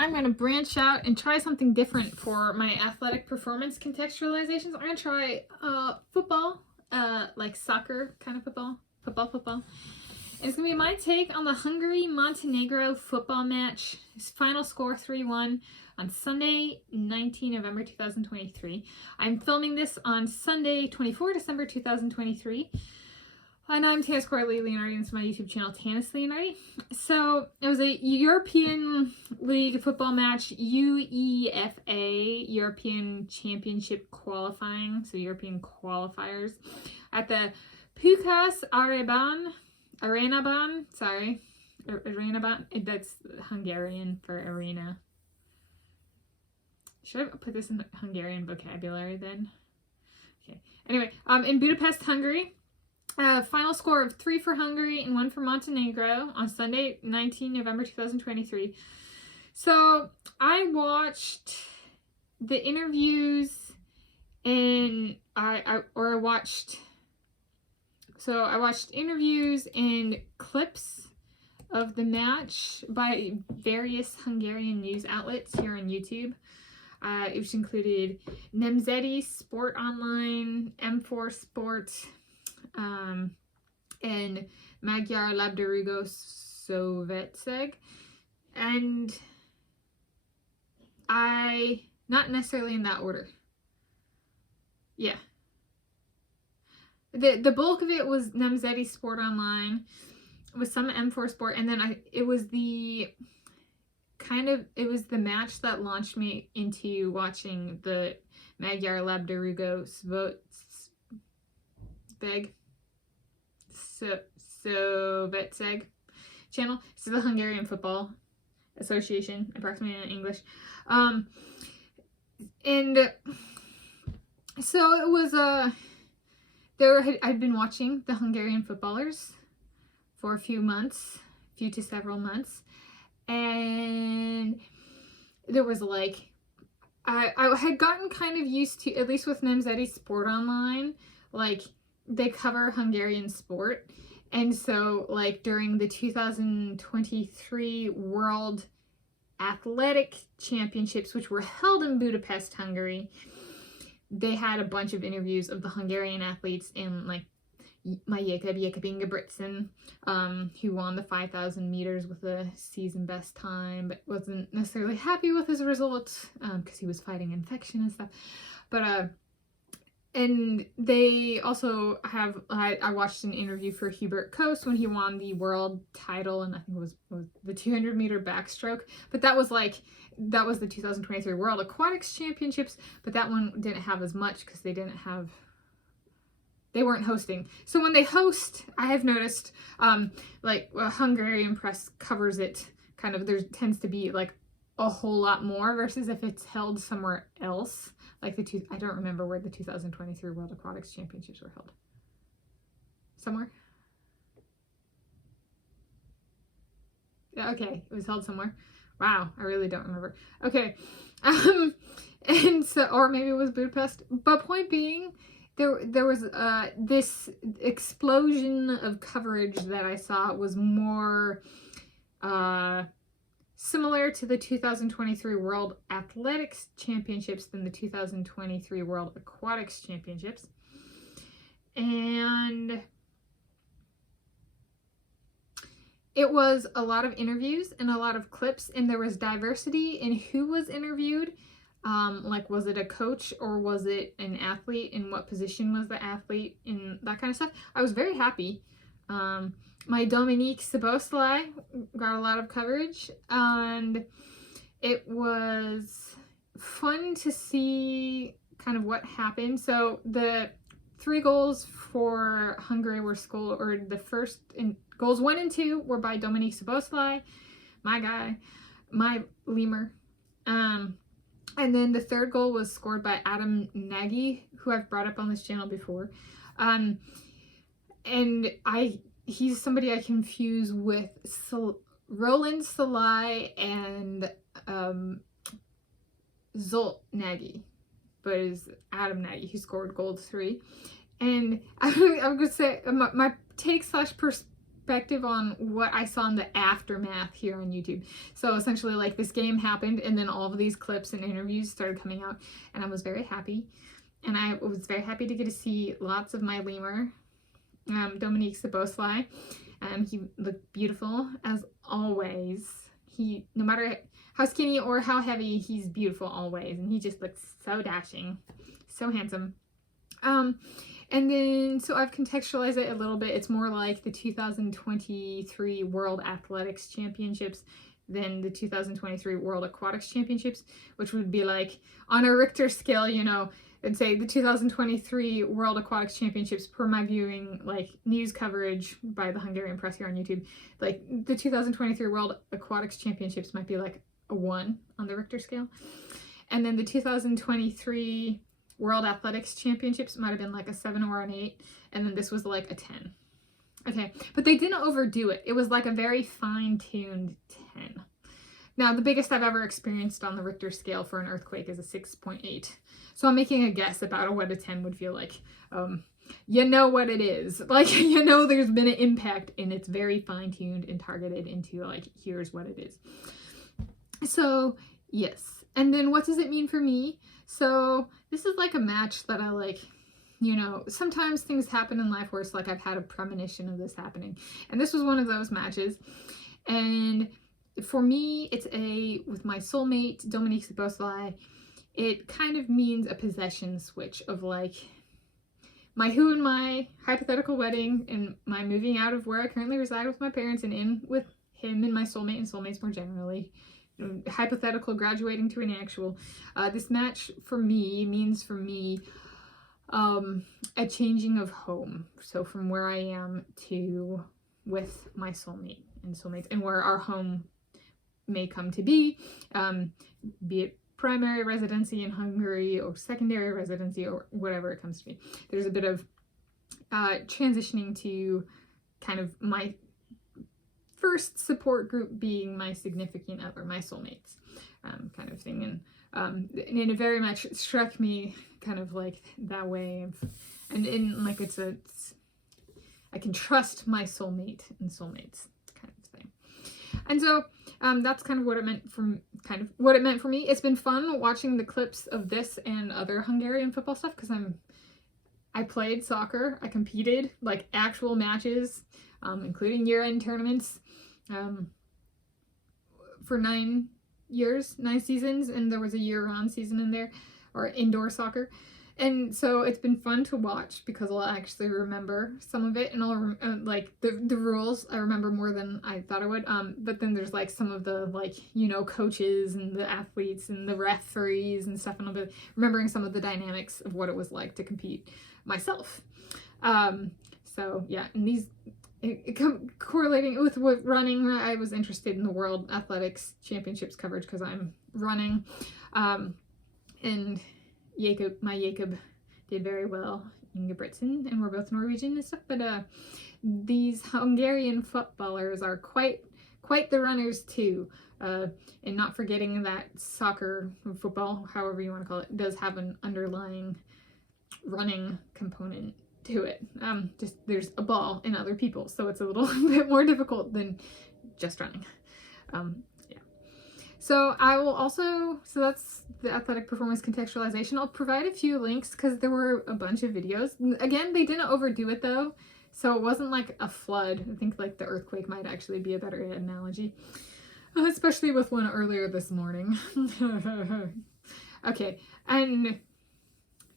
I'm going to branch out and try something different for my athletic performance contextualizations. I'm going to try football, like soccer kind of football. And it's going to be my take on the Hungary-Montenegro football match. Final score 3-1 on Sunday, 19 November 2023. I'm filming this on Sunday, 24 December 2023. And I'm Tanis Leonardi, and it's my YouTube channel, Tanis Leonardi. So, it was a European League football match, UEFA European Championship Qualifying, so European qualifiers, at the Puskás Arénában, that's Hungarian for arena. Should I put this in Hungarian vocabulary then? Okay. Anyway, in Budapest, Hungary. Final score of 3 for Hungary and 1 for Montenegro on Sunday, 19 November 2023. So I watched the interviews and I watched interviews and clips of the match by various Hungarian news outlets here on YouTube, which included Nemzeti Sport Online, M4 Sport, and Magyar Labdarúgó Szövetség, and not necessarily in that order. Yeah. The bulk of it was Nemzeti Sport Online, with some M4 Sport, and then it was the match that launched me into watching the Magyar Labdarúgó Szövetség channel. This is the Hungarian Football Association, approximately in English. And so it was I'd been watching the Hungarian footballers for a few to several months, and there was like I had gotten kind of used to, at least with Nemzeti Sport Online, like they cover Hungarian sport, and so like during the 2023 World Athletic Championships, which were held in Budapest, Hungary, they had a bunch of interviews of the Hungarian athletes, and like Jakob Ingebrigtsen, who won the 5,000 meters with a season best time, but wasn't necessarily happy with his results because he was fighting infection and stuff. But and they also have, I watched an interview for Hubert Coast when he won the world title, and I think it was the 200 meter backstroke. But that was the 2023 World Aquatics Championships, but that one didn't have as much because they weren't hosting. So when they host, I have noticed, Hungarian press covers it kind of, there tends to be like a whole lot more versus if it's held somewhere else. Like I don't remember where the 2023 World Aquatics Championships were held. Somewhere? Yeah, okay, it was held somewhere. Wow, I really don't remember. Okay, and so, or maybe it was Budapest. But point being, there was this explosion of coverage that I saw was more similar to the 2023 World Athletics Championships than the 2023 World Aquatics Championships. And it was a lot of interviews and a lot of clips, and there was diversity in who was interviewed. Like, was it a coach or was it an athlete? In what position was the athlete? And that kind of stuff. I was very happy. My Dominik Szoboszlai got a lot of coverage, and it was fun to see kind of what happened. So the 3 goals for Hungary were goals 1 and 2 were by Dominik Szoboszlai, my guy, my lemur. And then the 3rd goal was scored by Ádám Nagy, who I've brought up on this channel before. And he's somebody I confuse with Roland Szalai and Zsolt Nagy, but it's Ádám Nagy who scored goal 3. And I'm going to say my take / perspective on what I saw in the aftermath here on YouTube. So essentially, like, this game happened, and then all of these clips and interviews started coming out, and I was very happy. And I was very happy to get to see lots of my lemur, Dominik Szoboszlai. He looked beautiful as always. He, no matter how skinny or how heavy, he's beautiful always, and he just looks so dashing, so handsome. And then, so I've contextualized it a little bit. It's more like the 2023 World Athletics Championships than the 2023 World Aquatics Championships, which would be like, on a Richter scale, you know, I'd say the 2023 World Aquatics Championships, per my viewing, like, news coverage by the Hungarian press here on YouTube, like, the 2023 World Aquatics Championships might be like a 1 on the Richter scale. And then the 2023 World Athletics Championships might have been like a 7 or an 8, and then this was like a 10. Okay, but they didn't overdo it. It was like a very fine-tuned 10. Now, the biggest I've ever experienced on the Richter scale for an earthquake is a 6.8. So I'm making a guess about what a 10 would feel like. You know what it is. Like, you know there's been an impact, and it's very fine-tuned and targeted into, like, here's what it is. So, yes. And then what does it mean for me? So this is like a match that I, like, you know, sometimes things happen in life where it's like I've had a premonition of this happening. And this was one of those matches. And for me, it's with my soulmate, Dominik Szoboszlai, it kind of means a possession switch of, like, my hypothetical wedding and my moving out of where I currently reside with my parents and in with him and my soulmate and soulmates more generally. Hypothetical graduating to an actual. This match for me means a changing of home. So from where I am to with my soulmate and soulmates, and where our home may come to be it primary residency in Hungary or secondary residency or whatever it comes to be. There's a bit of transitioning to kind of my first support group being my significant other, my soulmates, kind of thing. And it very much struck me kind of like that way of, and in like I can trust my soulmate and soulmates kind of thing. And so that's kind of what it meant for me. It's been fun watching the clips of this and other Hungarian football stuff because I played soccer. I competed, like, actual matches, including year-end tournaments, for 9 seasons, and there was a year-round season in there, or indoor soccer. And so it's been fun to watch because I'll actually remember some of it, and I'll like the rules I remember more than I thought I would. But then there's like some of the, like, you know, coaches and the athletes and the referees and stuff, and I'll be remembering some of the dynamics of what it was like to compete myself. So yeah, and correlating with what running, I was interested in the World Athletics Championships coverage because I'm running, and my Jacob did very well, Ingebrigtsen, and we're both Norwegian and stuff, but these Hungarian footballers are quite the runners too, and not forgetting that soccer, football, however you want to call it, does have an underlying running component to it. Just there's a ball and other people, so it's a little bit more difficult than just running. Yeah. So I will also, so that's the athletic performance contextualization. I'll provide a few links because there were a bunch of videos. Again, they didn't overdo it though, so it wasn't like a flood. I think like the earthquake might actually be a better analogy, especially with one earlier this morning. Okay, and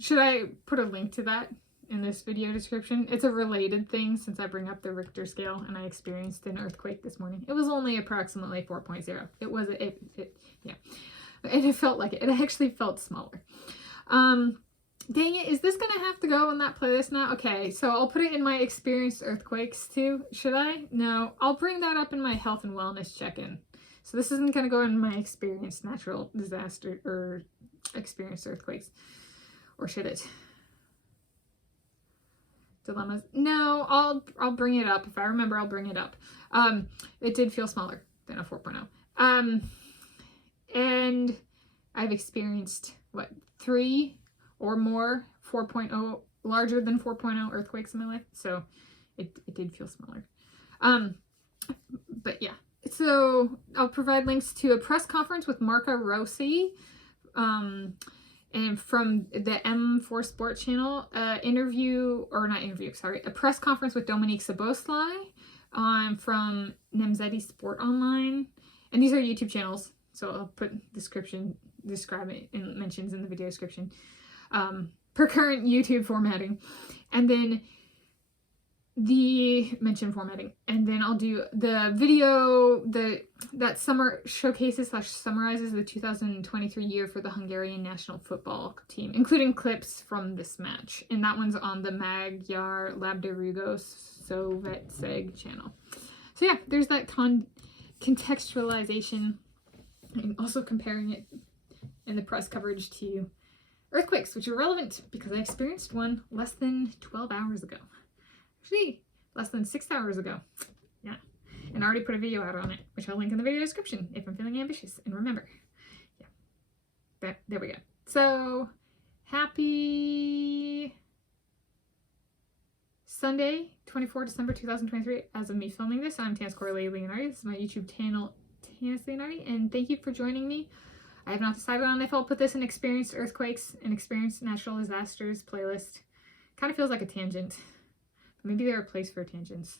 should I put a link to that in this video description? It's a related thing since I bring up the Richter scale and I experienced an earthquake this morning. It was only approximately 4.0. Yeah. And it felt like it. It actually felt smaller. Dang it, is this gonna have to go in that playlist now? Okay, so I'll put it in my experienced earthquakes too. Should I? No, I'll bring that up in my health and wellness check-in. So this isn't gonna go in my experienced natural disaster or experienced earthquakes. Or should it? Dilemmas. No, I'll bring it up. If I remember, I'll bring it up. It did feel smaller than a 4.0. And I've experienced, what, 3 or more 4.0, larger than 4.0 earthquakes in my life. So it did feel smaller. But yeah, so I'll provide links to a press conference with Marco Rossi, and from the M4 Sport channel, a press conference with Dominik Szoboszlai, from Nemzeti Sport Online. And these are YouTube channels, so I'll put describe it and mentions in the video description, per current YouTube formatting. And then the mention formatting, and then I'll do the video that summarizes the 2023 year for the Hungarian national football team, including clips from this match, and that one's on the Magyar Labdarúgó Szövetség channel. So yeah, there's that contextualization, and also comparing it in the press coverage to earthquakes, which are relevant because I experienced one less than 12 hours ago. Actually, less than 6 hours ago. Yeah. And I already put a video out on it, which I'll link in the video description if I'm feeling ambitious. And remember, yeah, there we go. So, happy Sunday, 24 December 2023. As of me filming this, I'm Tanis Leonardi. This is my YouTube channel, Tanis Leonardi, and thank you for joining me. I have not decided on if I'll put this in Experienced Earthquakes and Experienced Natural Disasters playlist. Kind of feels like a tangent. Maybe they're a place for tangents.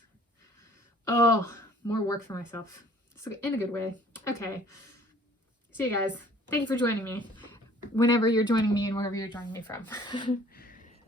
Oh, more work for myself. So in a good way. Okay. See you guys. Thank you for joining me. Whenever you're joining me and wherever you're joining me from.